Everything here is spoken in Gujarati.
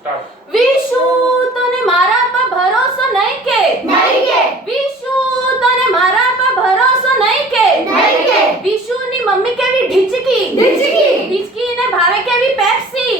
સ્ટાર્ટ. વિશુ તને મારા પર ભરોસો નહીં કે વિશુ તને મારા પર ભરોસો નહીં કે વિશુની મમ્મી કેવી ઢીચકી ઢીચકીને ભાવે કેવી પેપ્સી